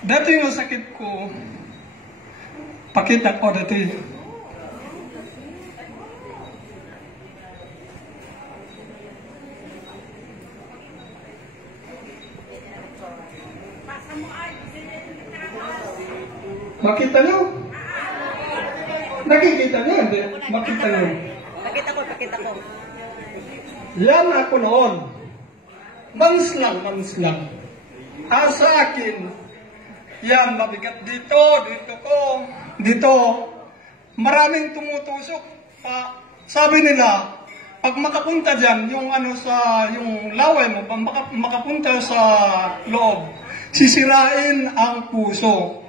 Dati yung sakit ko, pakita ko dati. Makita nyo? Nakikita nyo? Hindi. Makita nyo? Pakita ko. Yan ako noon. Months lang. Sa akin, yan, mabigat dito ko, dito. Maraming tumutusok. Sabi nila, pag makapunta dyan, yung laway mo, makapunta sa loob, sisirain ang puso.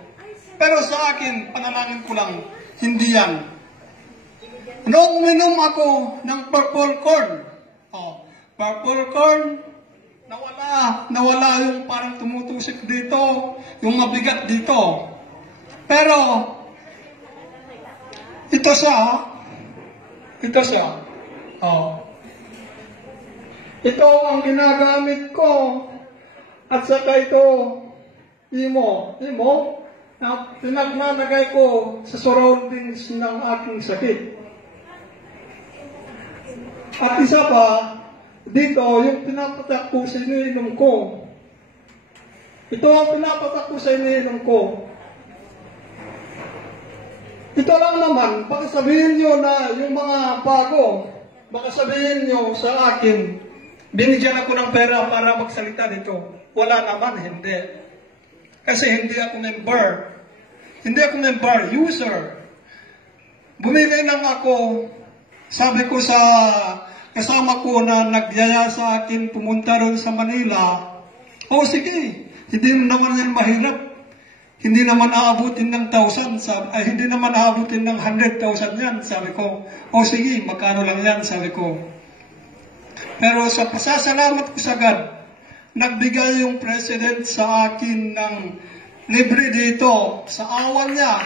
Pero sa akin, panalangin ko lang, hindi yan. Noong uminom ako ng purple corn, nawala yung parang tumutusik dito, yung mabigat dito. Pero, ito siya. Ito ang ginagamit ko. At saka ito, imo, na pinaglalagay ko sa surroundings ng aking sakit. At isa pa, dito, yung pinapatak ko sa iniinom ko. Ito ang pinapatak ko sa iniinom ko. Ito lang naman, baka sabihin nyo na yung mga bago, baka sabihin nyo sa akin, binigyan ako ng pera para magsalita dito. Wala naman, hindi. Kasi hindi ako member. User. Bumili lang ako, sabi ko sa kasama ko na nagyaya sa akin pumunta ron sa Manila. Sige, hindi naman yan mahirap. Hindi naman aabutin ng 1,000, hindi naman aabutin ng 100,000 yan, sabi ko. Sige, magkano lang yan, sabi ko. Pero sa pasasalamat ko sa God, nagbigay yung president sa akin ng libre dito, sa awan niya.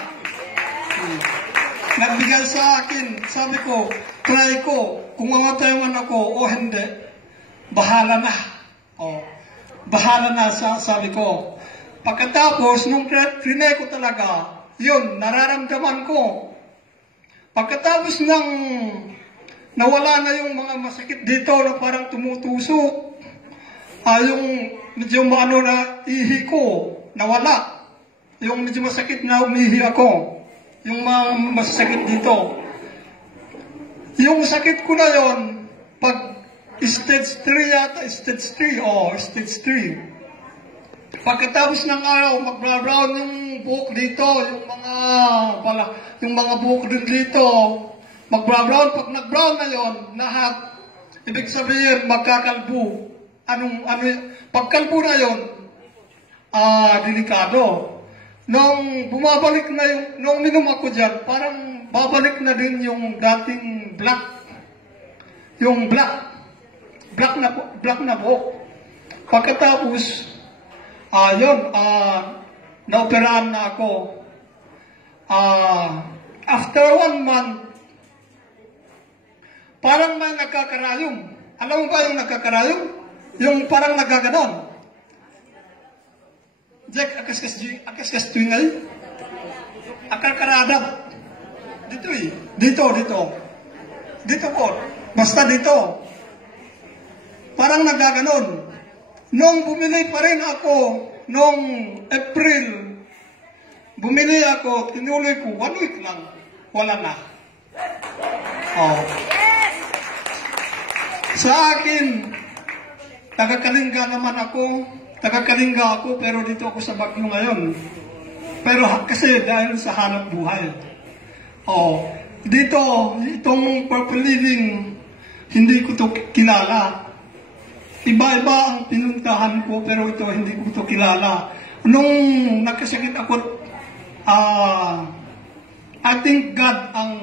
Nagbigay sa akin, sabi ko, try ko, kung mamatayan ako o hindi, bahala na. Bahala na, sabi ko. Pagkatapos, nung trinay ko talaga, yun, nararamdaman ko. Pagkatapos ng nawala na yung mga masakit dito na parang tumutusok, yung medyo na ihi ko, nawala. Yung medyo masakit na umihi ako. Yung masakit dito. Yung sakit ko na yon, pag stage 3 yata, stage 3. Pagkatapos ng araw, mag-brown yung buhok dito, yung mga buhok din dito, mag-brown. Pag nag-brown na yon, lahat, ibig sabihin, magkakalbo. Pagkalbo na yon, delikado. Nung bumabalik na nung minum ako dyan, parang babalik na din yung dating black. Yung black na buhok. Pagkatapos, naoperahan na ako. After 1 month, parang may nagkakarayong. Alam mo ba yung nagkakarayong? Yung parang nagkaganon. Jack, akas tuwing ngayon. Akarkaradab. Dito po. Basta dito. Parang nagkaganon. Nung bumili pa rin ako, nung April, bumili ako, tinuloy ko, 1 week lang, wala na. Sa akin, taga-Kalinga naman ako, pero dito ako sa Baguio ngayon. Pero kasi dahil sa hanap buhay. Dito, itong Purple Living, hindi ko to kilala. Iba-iba ang pinuntahan ko, pero ito hindi ko ito kilala. Nung nagkasakit ako, I think God ang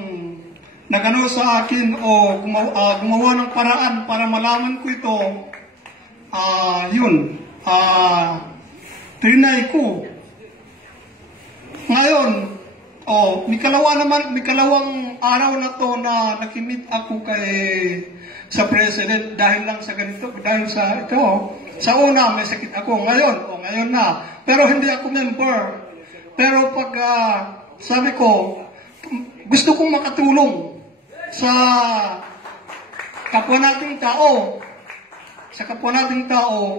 nagano sa akin o gumawa ng paraan para malaman ko ito. Trinay ko. Ngayon, Oh, may kalawang araw na to na nakimit ako sa president dahil lang sa ganito, dahil sa ito. Sa una, may sakit ako. Ngayon na. Pero hindi ako member. Pero pag sabi ko, gusto kong makatulong sa kapwa nating tao.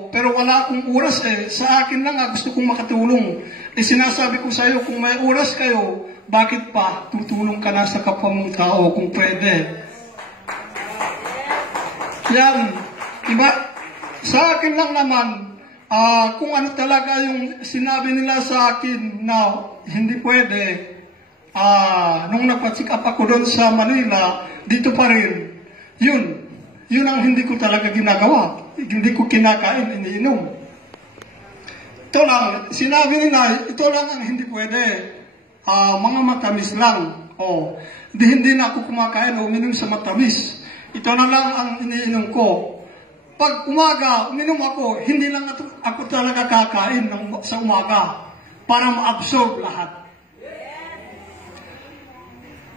Pero wala akong oras Sa akin lang gusto kong makatulong. Sinasabi ko sa iyo, kung may oras kayo, bakit pa tutulong ka na sa kapwa mong tao kung pwede? Yan. Diba? Sa akin lang naman, kung ano talaga yung sinabi nila sa akin na hindi pwede, nung nagpa-check up ako doon sa Manila, dito pa rin, yun ang hindi ko talaga ginagawa. Hindi ko kinakain, iniinom. Ito lang, sinabi nila, ito lang ang hindi pwede. Mga matamis lang. Hindi na ako kumakain o uminom sa matamis. Ito na lang ang iniinom ko. Pag umaga, uminom ako, hindi lang ako talaga kakain sa umaga para ma-absorb lahat.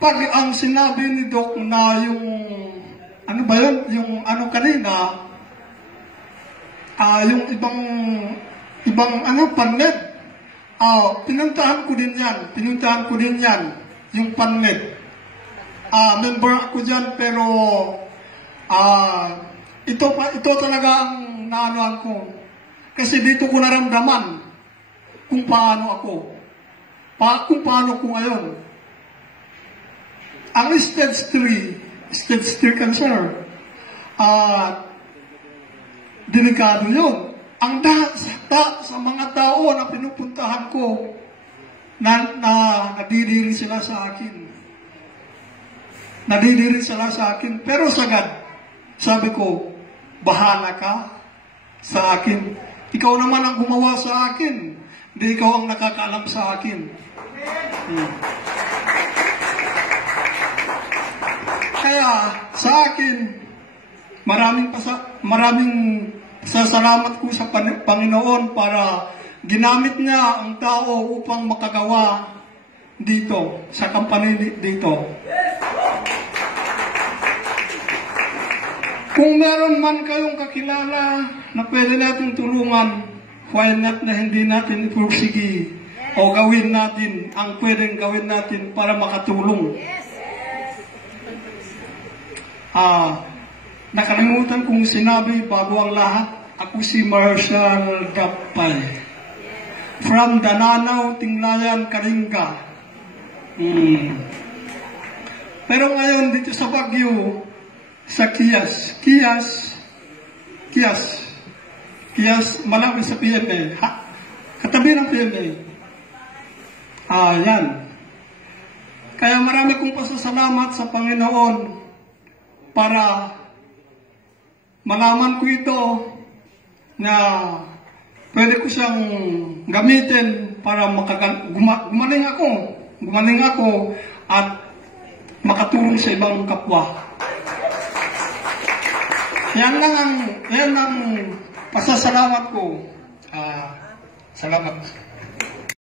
Pag ang sinabi ni Doc na yung, ano ba yun? Yung ano kanina, yung ibang panmed. Pinuntahan ko din yan. Yung panmed. Member ako dyan, pero ito talaga ang naanuan ko. Kasi dito ko naramdaman kung paano ako. Kung paano ko ngayon. Ang stage 3 cancer, delikado yun. Ang sa mga tao na pinupuntahan ko, na nadidiri sila sa akin. Pero sagad, sabi ko, bahala ka sa akin. Ikaw naman ang gumawa sa akin. Hindi ikaw ang nakakaalam sa akin. Kaya sa akin, maraming pasasalamat ko sa Panginoon para ginamit niya ang tao upang makagawa dito, sa company dito. Kung meron man kayong kakilala na pwede natin tulungan, why not na hindi natin ipursige o gawin natin ang pwedeng gawin natin para makatulong. Nakalimutan kong sinabi bago ang lahat, ako si Marshall Dapay. From Dananaw, Tinglayan, Kalinga. Pero ngayon dito sa Baguio, sa Kias, malapit sa PNA. Katabi ng PNA. Yan. Kaya marami kong pasasalamat sa Panginoon para malaman ko ito na pwede ko siyang gamitin para gumaling ako at makatulong sa ibang kapwa. Yan ang pasasalamat ko. Salamat.